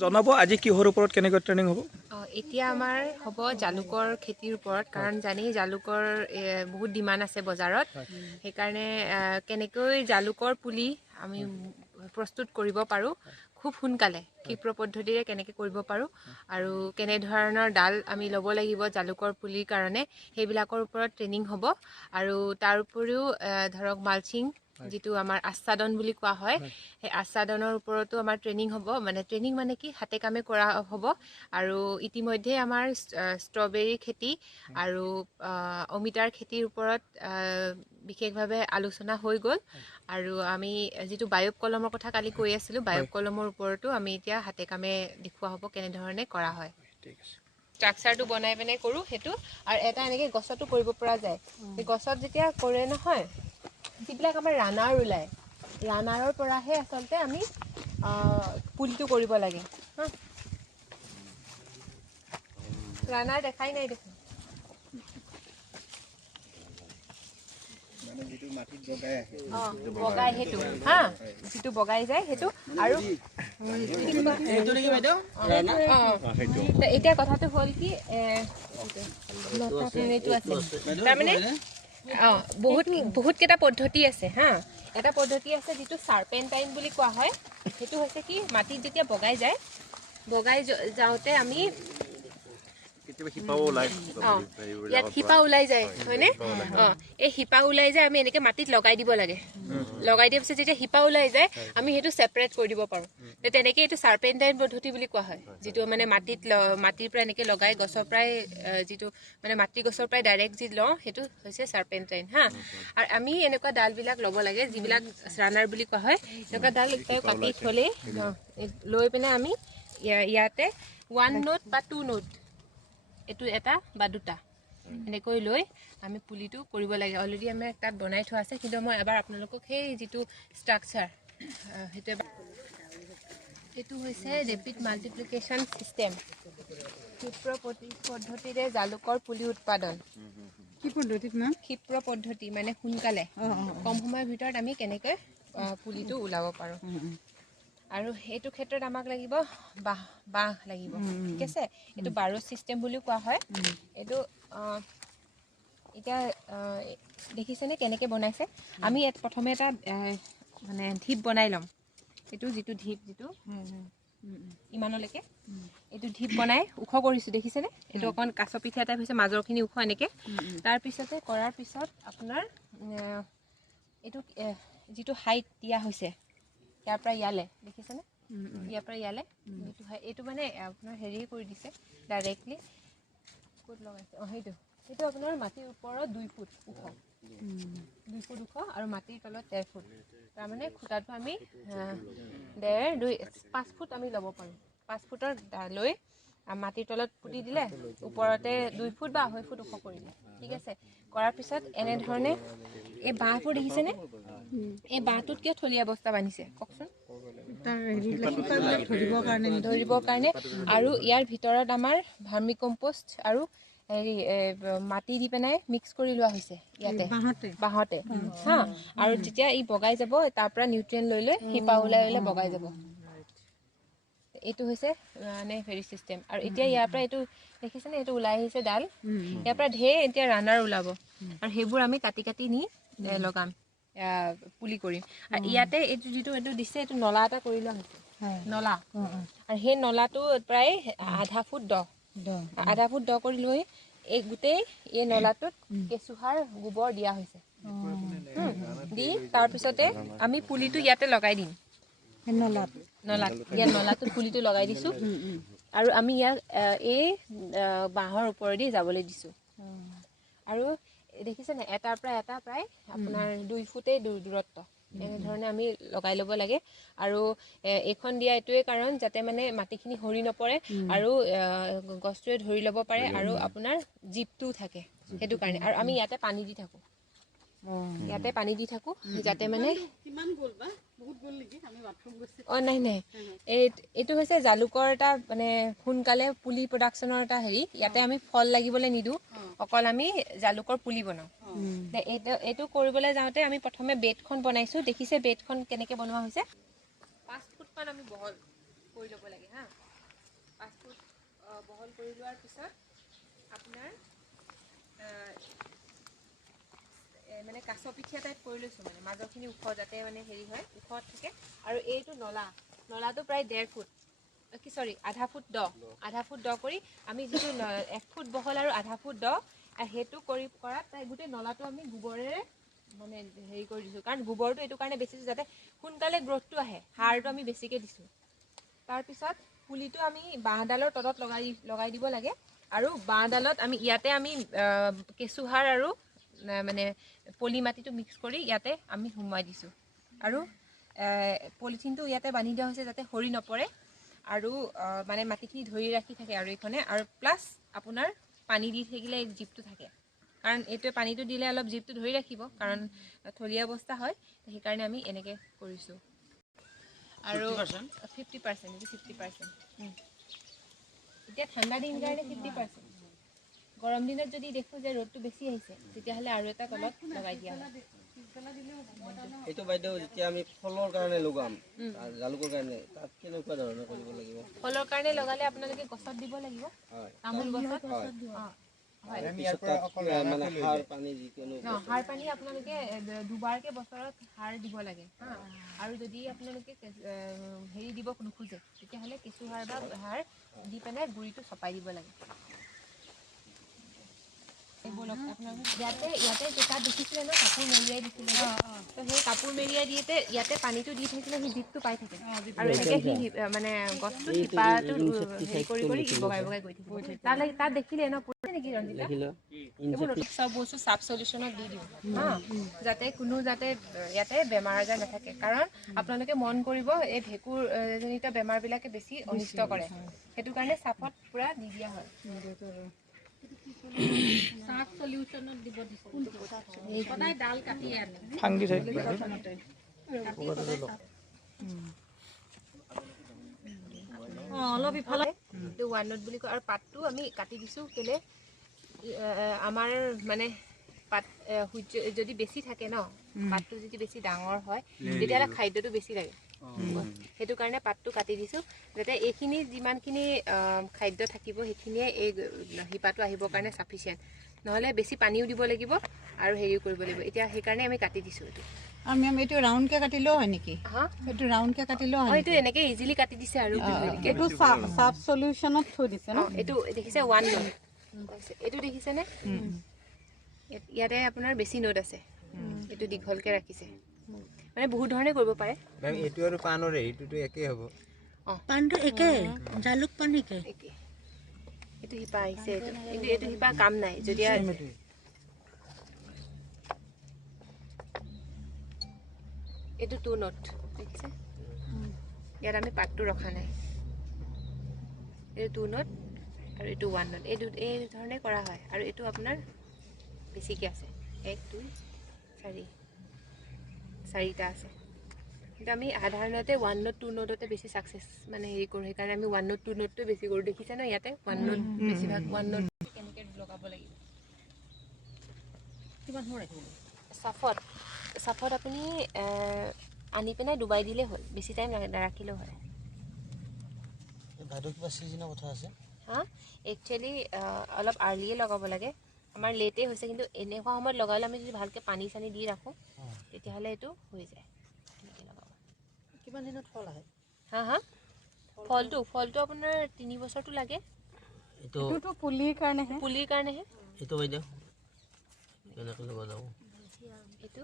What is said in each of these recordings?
জনাব আজি কিহৰ ওপৰত কেনেকৈ ট্ৰেইনিং হ'ব? এতিয়া আমাৰ হ'ব জালুকৰ খেতিৰ ওপৰত, কাৰণ জানি জালুকৰ বহুত ডিমাণ্ড আছে বজাৰত। সেইকাৰণে কেনেকৈ জালুকৰ পুলি আমি প্ৰস্তুত কৰিব পাৰোঁ খুব সোনকালে, ক্ষিপ্ৰ পদ্ধতিৰে কেনেকৈ কৰিব পাৰোঁ আৰু কেনেধৰণৰ ডাল আমি ল'ব লাগিব জালুকৰ পুলিৰ কাৰণে, সেইবিলাকৰ ওপৰত ট্ৰেইনিং হ'ব। আৰু তাৰ উপৰিও ধৰক মালচিং, যিটো আমাৰ আচ্ছাদন বুলি কোৱা হয়, সেই আচ্ছাদনৰ ওপৰতো আমাৰ ট্ৰেইনিং হ'ব। ট্ৰেইনিং মানে কি, হাতে কামে কৰা হ'ব। আৰু ইতিমধ্যে আমাৰ ষ্ট্ৰবেৰী খেতি আৰু অমিতাৰ খেতিৰ ওপৰত বিশেষভাৱে আলোচনা হৈ গ'ল। আৰু আমি যিটো বায়ুক কলমৰ কথা কালি কৈ আছিলোঁ, বায়ুক কলমৰ ওপৰতো আমি এতিয়া হাতে কামে দেখুওৱা হ'ব কেনেধৰণে কৰা হয়। ষ্ট্ৰাকচাৰটো বনাই পিনে কৰোঁ সেইটো। আৰু এটা এনেকৈ গছতো কৰিব পৰা যায়। সেই গছত যেতিয়া কৰে নহয়, যিবিলাক আমাৰ ৰানাৰ ওলায়, ৰানাৰৰ পৰাহে আচলতে আমি পুলিটো কৰিব লাগে। ৰানাৰ দেখাই নাই দেখোন। বগাই সেইটো হা, যিটো বগাই যায় সেইটো। আৰু এতিয়া কথাটো হ'ল কি, এইটো আছে তাৰমানে বহুত কেইটা পদ্ধতি আছে হা। এটা পদ্ধতি আছে যিটো চাৰ্পেণ্টাইন বুলি কোৱা হয়। সেইটো হৈছে কি, মাটিত যেতিয়া বগাই যাওঁতে আমি ইয়াত শিপা ওলাই যায় হয়নে? এই শিপা ওলাই যায়, আমি এনেকে মাটিত লগাই দিব লাগে। লগাই দিয়াৰ পিছত যেতিয়া শিপা ওলাই যায়, আমি সেইটো ছেপাৰেট কৰি দিব পাৰোঁ। তেনেকৈ এইটো চাৰ্পেণ্টাইন পদ্ধতি বুলি কোৱা হয়, যিটো মানে মাটিৰ পৰা এনেকৈ লগাই গছৰ পৰাই, যিটো মানে মাতৃ গছৰ পৰাই ডাইৰেক্ট যি লওঁ, সেইটো হৈছে চাৰ্পেণ্টাইন হা। আৰু আমি এনেকুৱা ডালবিলাক ল'ব লাগে, যিবিলাক ৰানাৰ বুলি কোৱা হয়। এনেকুৱা ডাল কাটি থ'লেই লৈ পিনে আমি ইয়াতে 1 নোট বা 2 নোট, এইটো এটা বা দুটা এনেকৈ লৈ আমি পুলিটো কৰিব লাগে। অলৰেডি আমি তাত বনাই থোৱা আছে, কিন্তু মই এবাৰ আপোনালোকক সেই যিটো ষ্ট্ৰাকচাৰ সেইটো এবাৰ, এইটো হৈছে ৰেপিড মাল্টিপ্লিকেশ্যন ছিষ্টেম, ক্ষিপ্ৰ পদ্ধতিৰে জালুকৰ পুলি উৎপাদন। কি পদ্ধতিত না? ক্ষিপ্ৰ পদ্ধতি মানে সোনকালে, কম সময়ৰ ভিতৰত আমি কেনেকৈ পুলিটো ওলাব পাৰোঁ। আৰু এইটো ক্ষেত্ৰত আমাক লাগিব বাঁহ লাগিব, ঠিক আছে। এইটো বাৰো ছিষ্টেম বুলিও কোৱা হয়। এইটো এতিয়া দেখিছেনে কেনেকৈ বনাইছে? আমি প্ৰথমে এটা মানে ঢিপ বনাই ল'ম। এইটো যিটো ঢিপ, যিটো ইমানলৈকে এইটো ঢিপ বনাই ওখ কৰিছোঁ, দেখিছেনে? এইটো অকণ কাছ পিঠা টাইপ হৈছে, মাজৰখিনি ওখ এনেকৈ। তাৰপিছতে কৰাৰ পিছত আপোনাৰ এইটো যিটো হাইট দিয়া হৈছে, ইয়াৰ পৰা ইয়ালে, দেখিছেনে? ইয়াৰ পৰা ইয়ালে যিটো হয়, এইটো মানে আপোনাৰ হেৰি কৰি দিছে ডাইৰেক্টলি। ক'ত লগাইছে? সেইটো আপোনাৰ মাটিৰ ওপৰত 2 ফুট ওখ, 2 ফুট ওখ, আৰু মাটিৰ তলত 1.5 ফুট। তাৰমানে খুটাটো আমি 5 ফুট আমি ল'ব পাৰোঁ। 5 ফুটৰ লৈ মাটিৰ তলত পুতি দিলে, ওপৰতে 2 ফুট বা 2.5 ফুট ওখ কৰিলে, ঠিক আছে। কৰাৰ পিছত এনেধৰণে এই বাঁহবোৰ দেখিছেনে? এই বাঁহটোত কিয় থলীয়া বস্তা বান্ধিছে কওকচোন? ধৰিবৰ কাৰণে। আৰু ইয়াৰ ভিতৰত আমাৰ ভাৰ্মি কম্পষ্ট আৰু হেৰি মাটি দি পেলাই মিক্স কৰি লোৱা হৈছে ইয়াতে বাঁহতে হা। আৰু যেতিয়া ই বগাই যাব, তাৰ পৰা নিউট্ৰিয়েণ্ট লৈ শিপা ওলাই বগাই যাব। এইটো হৈছে মানে হেৰি ছিষ্টেম। আৰু এতিয়া ইয়াৰ পৰা এইটো দেখিছেনে, এইটো ওলাই আহিছে ডাল। ইয়াৰ পৰা ঢেৰ এতিয়া ৰানাৰ ওলাব, আৰু সেইবোৰ আমি কাটি কাটি নি লগাম, পুলি কৰিম। আৰু ইয়াতে এইটো যিটো এইটো দিছে, এইটো নলা এটা কৰি লোৱা হৈছে, নলা। আৰু সেই নলাটো প্ৰায় 1/2 ফুট দ, 1/2 ফুট দ কৰি লৈ এই গোটেই এই নলাটোত কেঁচুসাৰ গোবৰ দিয়া হৈছে। দি তাৰপিছতে আমি পুলিটো ইয়াতে লগাই দিম। নলাটোত পুলিটো লগাই দিছোঁ। আৰু আমি ইয়াক এই বাঁহৰ ওপৰেদি যাবলৈ দিছোঁ। আৰু দেখিছেনে, এটাৰ পৰা এটা প্ৰায় আপোনাৰ 2 ফুটেই দূৰত্ব, এনেধৰণে আমি লগাই ল'ব লাগে। আৰু এইখন দিয়া এইটোৱে কাৰণ, যাতে মানে মাটিখিনি সৰি নপৰে আৰু গছটোৱে ধৰি ল'ব পাৰে, আৰু আপোনাৰ জীপটোও থাকে, সেইটো কাৰণে। আৰু আমি ইয়াতে পানী দি থাকোঁ, যাতে মানে নাই এইটো হৈছে জালুকৰ এটা মানে সোনকালে পুলি প্ৰডাকশ্যনৰ এটা হেৰি। ইয়াতে আমি ফল লাগিবলৈ নিদিওঁ, অকল আমি জালুকৰ পুলি বনাওঁ। এইটো কৰিবলৈ যাওঁতে আমি প্ৰথমে বেডখন বনাইছোঁ। দেখিছে বেডখন কেনেকৈ বনোৱা হৈছে? 5 ফুটমান আমি বহল কৰি ল'ব লাগে হা। কৰি লোৱাৰ পিছত আপোনাৰ মানে কাছ পিঠিয়া টাইপ কৰি লৈছোঁ, মানে মাজৰখিনি ওখ যাতে মানে হেৰি হয়, ওখ থাকে। আৰু এইটো নলাটো প্ৰায় 1.5 ফুট কি চৰি আধা ফুট দ কৰি আমি যিটো 1 ফুট বহল আৰু আধা ফুট দ সেইটো কৰাত গোটেই নলাটো আমি গোবৰেৰে মানে হেৰি কৰি দিছোঁ। কাৰণ গোবৰটো এইটো কাৰণে বেছি যাতে সোনকালে গ্ৰ'থটো আহে, সাৰটো আমি বেছিকৈ দিছোঁ। তাৰপিছত পুলিটো আমি বাঁহডালৰ তলত লগাই দিব লাগে। আৰু বাঁহডালত ইয়াতে আমি কেঁচুসাৰ আৰু মানে পলি মাটিটো মিক্স কৰি ইয়াতে আমি সোমোৱাই দিছোঁ। আৰু পলিথিনটো ইয়াতে বান্ধি দিয়া হৈছে যাতে সৰি নপৰে আৰু মানে মাটিখিনি ধৰি ৰাখি থাকে আৰু এইখনে। আৰু প্লাছ আপোনাৰ পানী দি থাকিলে এই জীপটো থাকে, কাৰণ এইটোৱে পানীটো দিলে অলপ জীপটো ধৰি ৰাখিব, কাৰণ থলীয়া অৱস্থা হয়। সেইকাৰণে আমি এনেকৈ কৰিছোঁ। আৰু 50%, 50%। এতিয়া ঠাণ্ডা দিন কাৰণে 50%। গৰম দিনত যদি দেখোঁ যে ৰ'দটো বেছি আহিছে, তেতিয়াহ'লে আৰু এটা তলত লগাই দিয়া হয়। এইটো বাইদেউ যেতিয়া আমি ফলৰ কাৰণে লগাম, জালুকৰ কাৰণে, তাত কেনেকুৱা ধৰণে কৰিব লাগিব? ফলৰ কাৰণে লগালে আপোনালোকে গছত দিব লাগিব, তামোল গছত। সাৰ পানী আপোনালোকে দুবাৰকৈ বছৰত সাৰ দিব লাগে। আৰু যদি আপোনালোকে হেৰি দিব নোখোজে, তেতিয়াহ'লে কেঁচুসাৰ বা সাৰ দি পেলাই গুড়িটো চপাই দিব লাগে। ইয়াতে তাত দেখিছিলে ন কাপোৰ মেৰিয়াই দিছিলে, তো সেই কাপোৰ মেৰিয়াই দিওঁতে ইয়াতে পানীটো দি থাকিলে সি জীপটো পাই থাকে। আৰু এনেকৈ সি মানে গছটো শিপাটো হেৰি কৰি বগাই গৈ থাকিব। তাত দেখিলে ন নেকি ৰঞ্জিতা? এইবোৰ চব বস্তু চাব চলিউশ্যনত দি দিওঁ যাতে ইয়াতে বেমাৰ আজাৰ নাথাকে। কাৰণ আপোনালোকে মন কৰিব এই ভেঁকুৰ জনিত বেমাৰবিলাকে বেছি অনিষ্ট কৰে, সেইটো কাৰণে চাফত পূৰা দি দিয়া হয়। চাৰ্ফ সলিউশ্যনত দিব দিছোঁ। সদায় ডাল কাটি আনে ফাংগি টাইপ অলপ ইফালে ৱালনাট বুলি কয়। আৰু পাতটো আমি কাটি দিছোঁ কেলে আমাৰ মানে পাত যদি বেছি থাকে ন, পাতটো যদি বেছি ডাঙৰ হয় তেতিয়াহ'লে খাদ্যটো বেছি লাগে। সেইটো কাৰণে পাতটো কাটি দিছোঁ, যাতে এইখিনি যিমানখিনি খাদ্য থাকিব সেইখিনিয়ে এই শিপাটো আহিবৰ কাৰণে চাফিচিয়েণ্ট। নহ'লে বেছি পানীও দিব লাগিব আৰু হেৰিও কৰিব লাগিব। এতিয়া সেইকাৰণে আমি কাটি দিছোঁ এইটো। মেম এইটো ৰাউণ্ডকৈ কাটিলেও হয় নেকি? এইটো ৰাউণ্ডকৈ কাটিলেও হয়? এইটো এনেকৈ ইজিলি কাটি দিছে। আৰু এইটো চাৰ্ফ সলিউশ্যনত থৈ দিছে ন? এইটো দেখিছে 1 নোট, এইটো দেখিছেনে? ইয়াতে আপোনাৰ বেছি নোট আছে, এইটো দীঘলকৈ ৰাখিছে। মানে বহুত ধৰণে কৰিব পাৰে। এইটো আৰু পাণৰ হেৰিটোতো একেই হ'ব। পাণটো একেই, জালুক পাণ একেই। এইটো শিপা আহিছে, এইটো শিপা কাম নাই। যদি এইটো 2 নোট দেখিছে, ইয়াত আমি পাতটো ৰখা নাই। এইটো 2 নোট আৰু এইটো 1 নোট, এই ধৰণে কৰা হয়। আৰু এইটো আপোনাৰ বেছিকৈ আছে, 1 2 4 4টা আছে। কিন্তু আমি সাধাৰণতে 1 নোট 2 নোটতে বেছি ছাকচেছ মানে হেৰি কৰোঁ। সেইকাৰণে আমি 1 নোট 2 নোটটো বেছি কৰোঁ। দেখিছে ন ইয়াতে 1 নোট বেছিভাগ 1 নোট কেনেকৈ লগাব লাগিব। কিমান সময় ৰাখিব? চাফত আপুনি আনি পেলাই ডুবাই দিলেই হ'ল, বেছি টাইম নাৰাখিলেও হয়। বাইদেউ কিবা ছিজনৰ কথা আছে? একচুৱেলি অলপ আৰ্লিয়ে লগাব লাগে। আমাৰ লেটেই হৈছে, কিন্তু এনেকুৱা সময়ত লগালে আমি যদি ভালকৈ পানী চানী দি ৰাখোঁ তেতিয়াহ'লে এইটো হৈ যায়। কিমান দিনত ফল আহে? ফলটো আপোনাৰ 3 বছৰটো লাগে। এইটোতো পুলিৰ কাৰণেহে। এইটো বাইদেউ কেনেকৈ ল'ব যাব? এইটো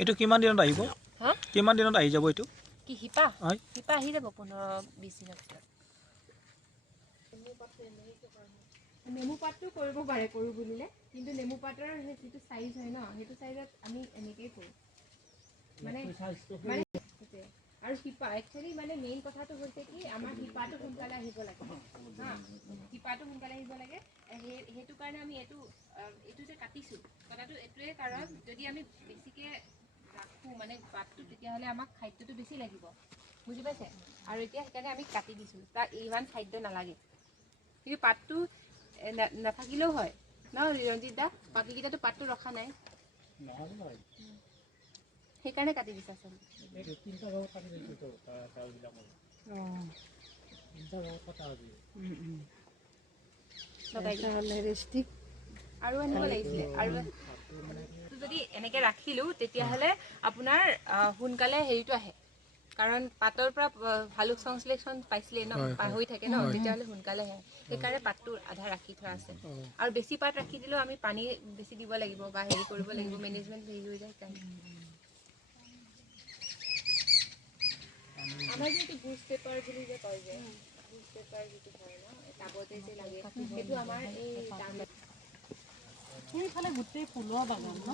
এইটো কিমান দিনত আহিব? কিমান দিনত আহি যাব এইটো? কি শিপা? হয়, শিপা আহি যাব 15-20 দিনৰ ভিতৰত। নেমু পাতটো কৰিব পাৰে কৰোঁ বুলিলে, কিন্তু নেমু পাতৰ যিটো চাইজ হয় ন, সেইটো চাইজত আমি এনেকেই কৰোঁ। মানে আৰু শিপা একচুৱেলি মানে মেইন কথাটো হৈছে কি, আমাৰ শিপাটো সোনকালে আহিব লাগে। শিপাটো সোনকালে আহিব লাগে। সেইটো কাৰণে আমি এইটো যে কাটিছোঁ, কটাটো এইটোৱে কাৰণ যদি আমি বেছিকৈ ৰাখোঁ মানে পাতটো, তেতিয়াহ'লে আমাক খাদ্যটো বেছি লাগিব, বুজি পাইছে? আৰু এতিয়া সেইকাৰণে আমি কাটি দিছোঁ, তাক ইমান খাদ্য নালাগে। কিন্তু পাতটো নাথাকিলেও হয় ন ৰঞ্জিত দা, বাকীকেইটাতো পাতটো ৰখা নাই। সেইকাৰণে কাটি দিছে আচলতে। আৰু আনিব লাগিছিলে। আৰু যদি এনেকে ৰাখিলো তেতিয়াহ'লে আপোনাৰ সোনকালে হেৰিটো আহে, কাৰণ পাতৰ পৰা ভালুক সংশ্লেষণ পাইছিলে ন, হৈ থাকে ন, তেতিয়াহ'লে সোনকালে আহে। সেইকাৰণে পাতটো আধা ৰাখি থোৱা আছে। আৰু বেছি পাত ৰাখি দিলেও আমি পানী বেছি দিব লাগিব বা হেৰি কৰিব লাগিব, মেনেজমেণ্ট হেৰি হৈ যায়। আমাৰ যিটো গুজ পেপাৰ বুলি যে কয় যে, গুজ পেপাৰ যিটো হয় ন, টাবতে যে লাগে, সেইটো আমাৰ এই সেইফালে গোটেই ফুলৰ বাগান ন?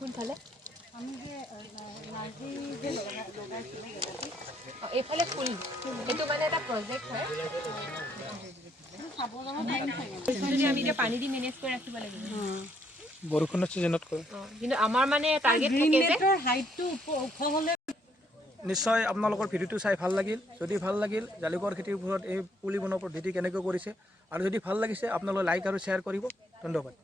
কোনফালে? আমি যে নাৰ্জি যে লগাইছিলোঁ এইফালে ফুল, সেইটো মানে এটা প্ৰজেক্ট হয়। চাব যাব পাৰিম চাগে। যদি আমি এতিয়া পানী দি মেনেজ কৰি ৰাখিব লাগিব। বৰষুণৰ ছিজনত কৰে। কিন্তু আমাৰ মানে টাৰ্গেট থাকে যে হাইটটো ওখ হ'লে নিশ্চয় আপোনালোকৰ ভিডিঅ'টো চাই ভাল লাগিল। যদি ভাল লাগিল, জালুকৰ খেতিৰ ওপৰত এই পুলি বনোৱাৰ পদ্ধতি কেনেকৈ কৰিছে, আৰু যদি ভাল লাগিছে আপোনালোকে লাইক আৰু শ্বেয়াৰ কৰিব। ধন্যবাদ।